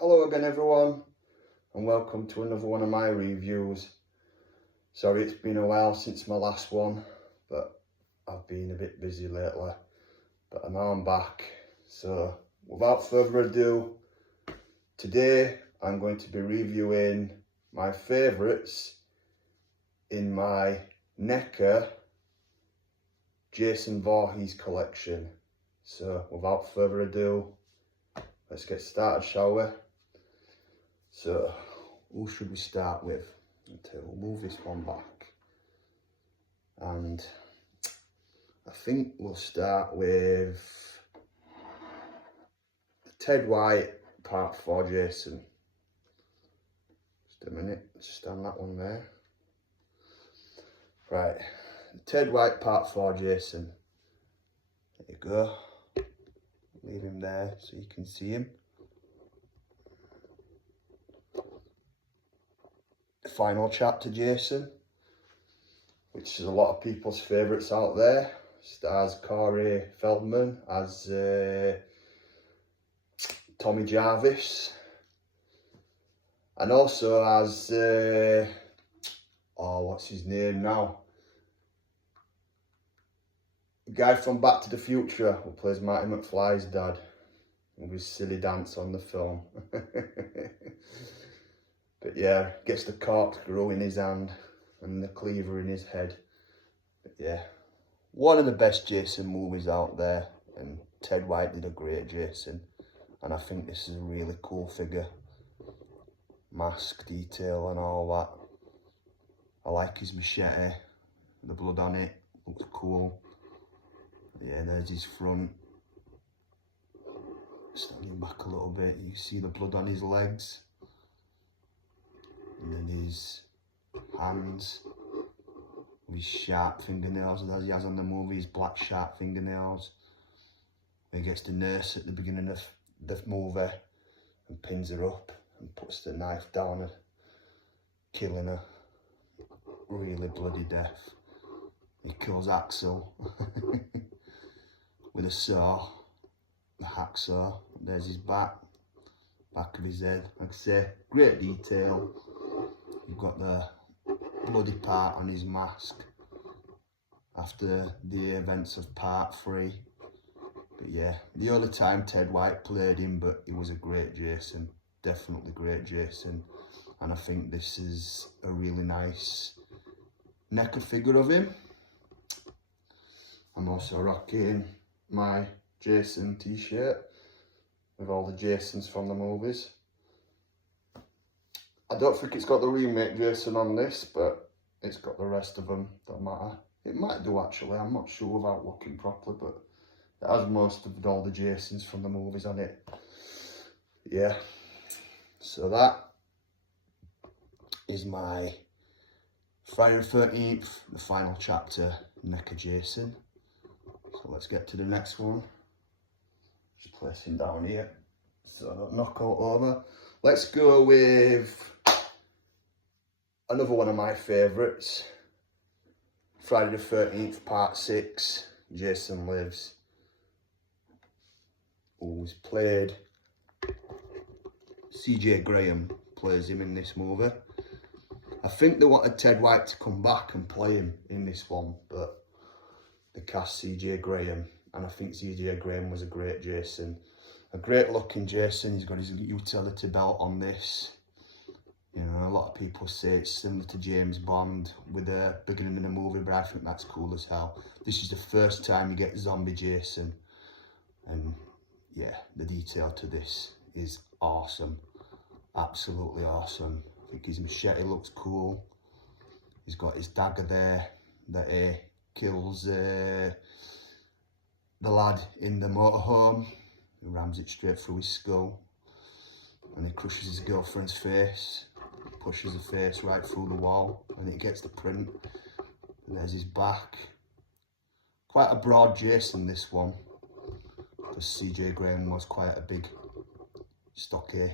Hello again everyone, and welcome to another one of my reviews. Sorry it's been a while since my last one, but I've been a bit busy lately, but now I'm back. So without further ado, today I'm going to be reviewing my favourites in my NECA Jason Voorhees collection. So without further ado, let's get started, shall we? So, who should we start with? We'll move this one back. And I think we'll start with Ted White Part 4 Jason. Just a minute, just on that one there. Right, Ted White Part 4 Jason. There you go. Leave him there so you can see him. The final chapter Jason, which is a lot of people's favourites out there. Stars Corey Feldman as Tommy Jarvis, and also as what's his name now? The guy from Back to the Future who plays Marty McFly's dad, with his silly dance on the film. But yeah, gets the corkscrew in his hand and the cleaver in his head. But yeah, one of the best Jason movies out there, and Ted White did a great Jason, and I think this is a really cool figure. Mask detail and all that. I like his machete, the blood on it, looks cool. Yeah, there's his front. Standing back a little bit, you see the blood on his legs. And then his hands, with his sharp fingernails that he has on the movie, his black sharp fingernails. He gets the nurse at the beginning of the movie and pins her up and puts the knife down her, killing her. Really bloody death. He kills Axel with a saw, the hacksaw. There's his back of his head. Like I say, great detail. You've got the bloody part on his mask after the events of Part 3. But yeah, the only time Ted White played him, but he was a great Jason. Definitely great Jason. And I think this is a really nice NECA figure of him. I'm also rocking my Jason t-shirt with all the Jasons from the movies. I don't think it's got the remake Jason on this, but it's got the rest of them, don't matter. It might do actually, I'm not sure without looking properly, but it has most of all the Jasons from the movies on it. Yeah, so that is my Friday the 13th, the final chapter, NECA Jason. So let's get to the next one. Just place him down here so I don't knock out over. Let's go with another one of my favourites, Friday the 13th Part 6, Jason Lives, who's played, CJ Graham plays him in this movie. I think they wanted Ted White to come back and play him in this one, but they cast CJ Graham, and I think CJ Graham was a great Jason. A great looking Jason. He's got his utility belt on this. You know, a lot of people say it's similar to James Bond with the beginning of the movie, but I think that's cool as hell. This is the first time you get Zombie Jason, and yeah, the detail to this is awesome. Absolutely awesome. I think his machete looks cool. He's got his dagger there that he kills the lad in the motorhome. He rams it straight through his skull, and he crushes his girlfriend's face, pushes the face right through the wall, and it gets the print. And there's his back. Quite a broad Jason, this one, because CJ Graham was quite a big, stocky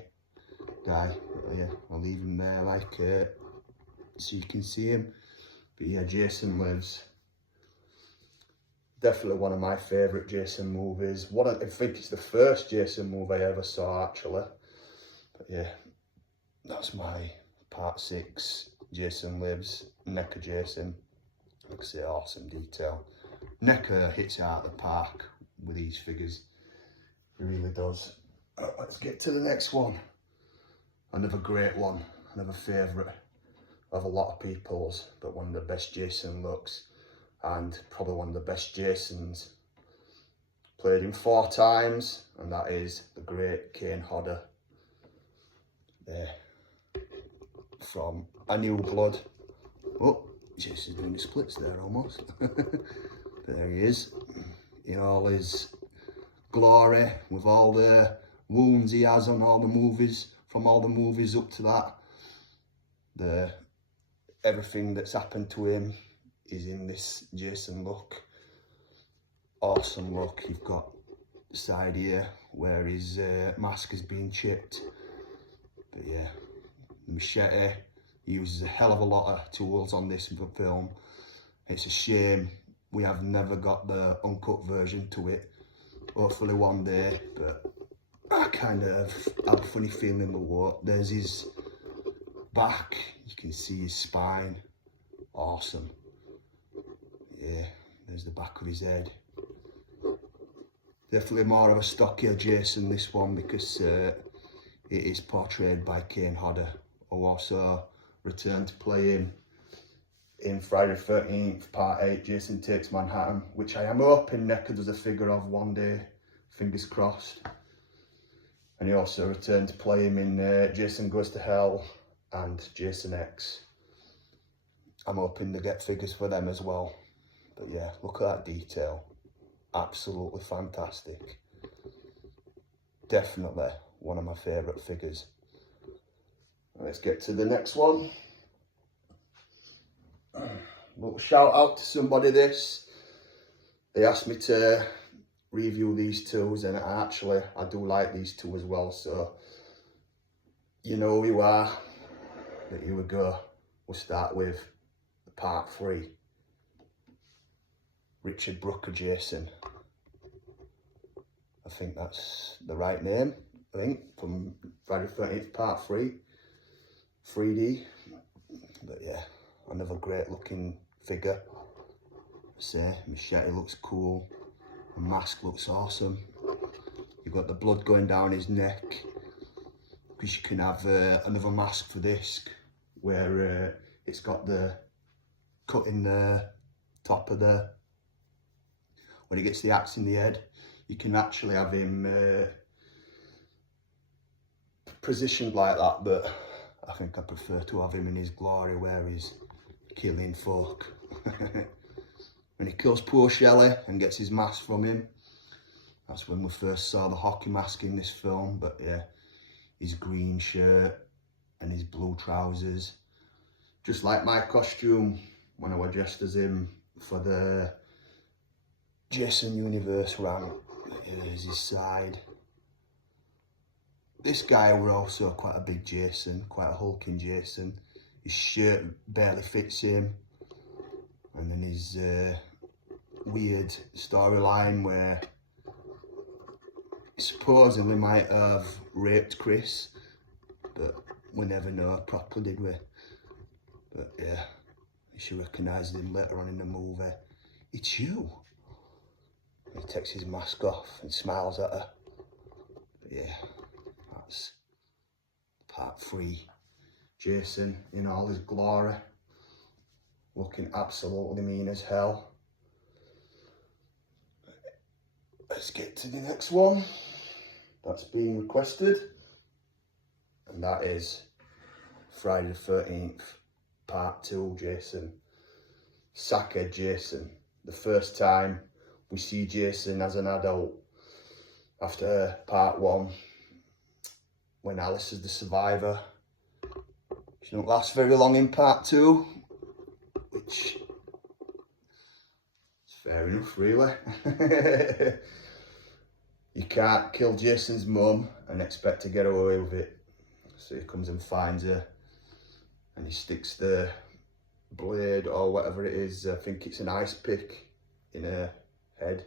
guy. But yeah, I'll leave him there like so you can see him. But yeah, Jason Lives. Definitely one of my favourite Jason movies. I think it's the first Jason movie I ever saw, actually. But yeah, that's my part 6, Jason Lives, NECA Jason. Like I say, awesome detail. NECA hits it out of the park with these figures, it really does. Let's get to the next one. Another great one, another favourite of a lot of people's, but one of the best Jason looks, and probably one of the best Jasons. Played him 4 times, and that is the great Kane Hodder. There, from A New Blood. Oh, Jason's doing the splits there almost. There he is, in all his glory, with all the wounds he has on all the movies, from all the movies up to that. Everything that's happened to him is in this Jason look. Awesome look. You've got the side here where his mask has been chipped. But yeah, the machete, he uses a hell of a lot of tools on this film. It's a shame we have never got the uncut version to it. Hopefully one day, but I kind of have a funny feeling the war. There's his back, you can see his spine. Awesome. Yeah, there's the back of his head. Definitely more of a stockier Jason, this one, because it is portrayed by Kane Hodder, who also returned to play him in Friday the 13th, Part 8, Jason Takes Manhattan, which I am hoping NECA does a figure of one day, fingers crossed. And he also returned to play him in Jason Goes to Hell and Jason X. I'm hoping to get figures for them as well. But yeah, look at that detail. Absolutely fantastic. Definitely one of my favourite figures. Let's get to the next one. Little shout out to somebody this. They asked me to review these twos, and I do like these two as well, so you know who you are. But here we go. We'll start with the Part 3. Richard Brooker Jason. I think that's the right name, I think, from Friday the 13th Part 3. 3D. But yeah, another great looking figure. Say, machete looks cool. The mask looks awesome. You've got the blood going down his neck. Because you can have another mask for this, where it's got the cut in the top of the, when he gets the axe in the head, you can actually have him positioned like that, but I think I prefer to have him in his glory where he's killing folk. When he kills poor Shelley and gets his mask from him, that's when we first saw the hockey mask in this film. But yeah, his green shirt and his blue trousers, just like my costume when I was dressed as him for the Jason Universe run. Here's his side. This guy were also quite a big Jason, quite a hulking Jason. His shirt barely fits him. And then his weird storyline where he supposedly might have raped Chris, but we never know properly, did we? But yeah, she recognised him later on in the movie. It's you. He takes his mask off and smiles at her. But yeah, that's Part 3. Jason in all his glory, looking absolutely mean as hell. Let's get to the next one that's being requested, and that is Friday the 13th Part 2 Jason. Sackhead Jason. The first time we see Jason as an adult after Part 1, when Alice is the survivor. She don't last very long in Part 2, which is fair enough, really. You can't kill Jason's mum and expect to get away with it. So he comes and finds her, and he sticks the blade or whatever it is, I think it's an ice pick, in her head.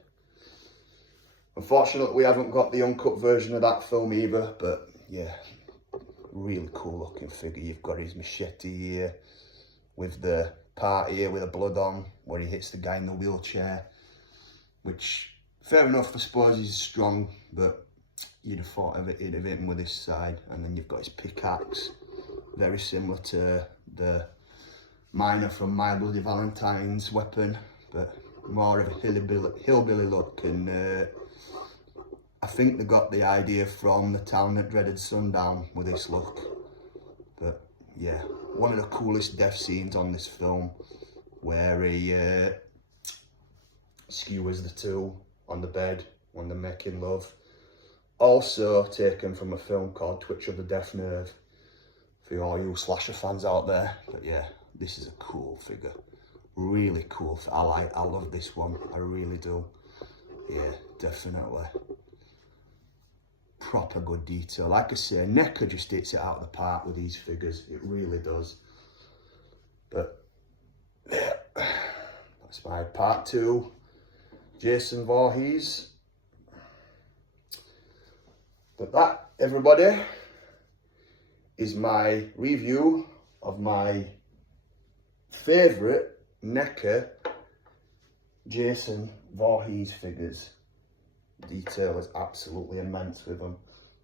Unfortunately, we haven't got the uncut version of that film either, but yeah, really cool looking figure. You've got his machete here, with the part here with the blood on, where he hits the guy in the wheelchair, which, fair enough, I suppose he's strong, but you'd have thought of it, he'd have hit him with this side. And then you've got his pickaxe, very similar to the miner from My Bloody Valentine's weapon, but more of a hillbilly look. And I think they got the idea from The Town That Dreaded Sundown with this look. But yeah, one of the coolest death scenes on this film, where he skewers the two on the bed when they're making love. Also taken from a film called Twitch of the Death Nerve, for all you slasher fans out there. But yeah, this is a cool figure, really cool. I love this one, I really do. Yeah, definitely. Proper good detail. Like I say, NECA just hits it out of the park with these figures, it really does. But yeah, that's my part 2, Jason Voorhees. But that, everybody, is my review of my favourite NECA Jason Voorhees figures. Detail is absolutely immense with them.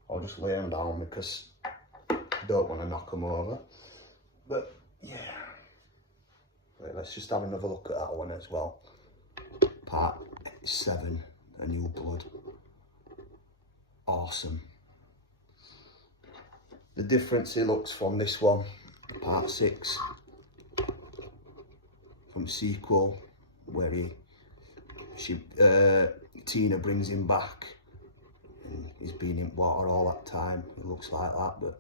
I'll just lay them down because I don't want to knock them over. But yeah, right, let's just have another look at that one as well. Part 7, A New Blood. Awesome. The difference he looks from this one, part 6, from the sequel, where Tina brings him back and he's been in water all that time. It looks like that, but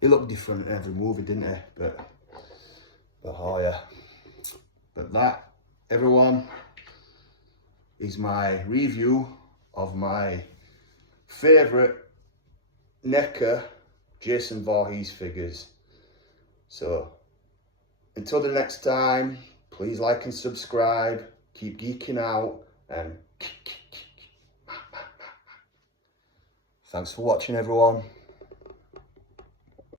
he looked different in every movie, didn't he? But oh yeah. But that, everyone, is my review of my favourite NECA Jason Voorhees figures. So until the next time, please like and subscribe, keep geeking out, and thanks for watching, everyone.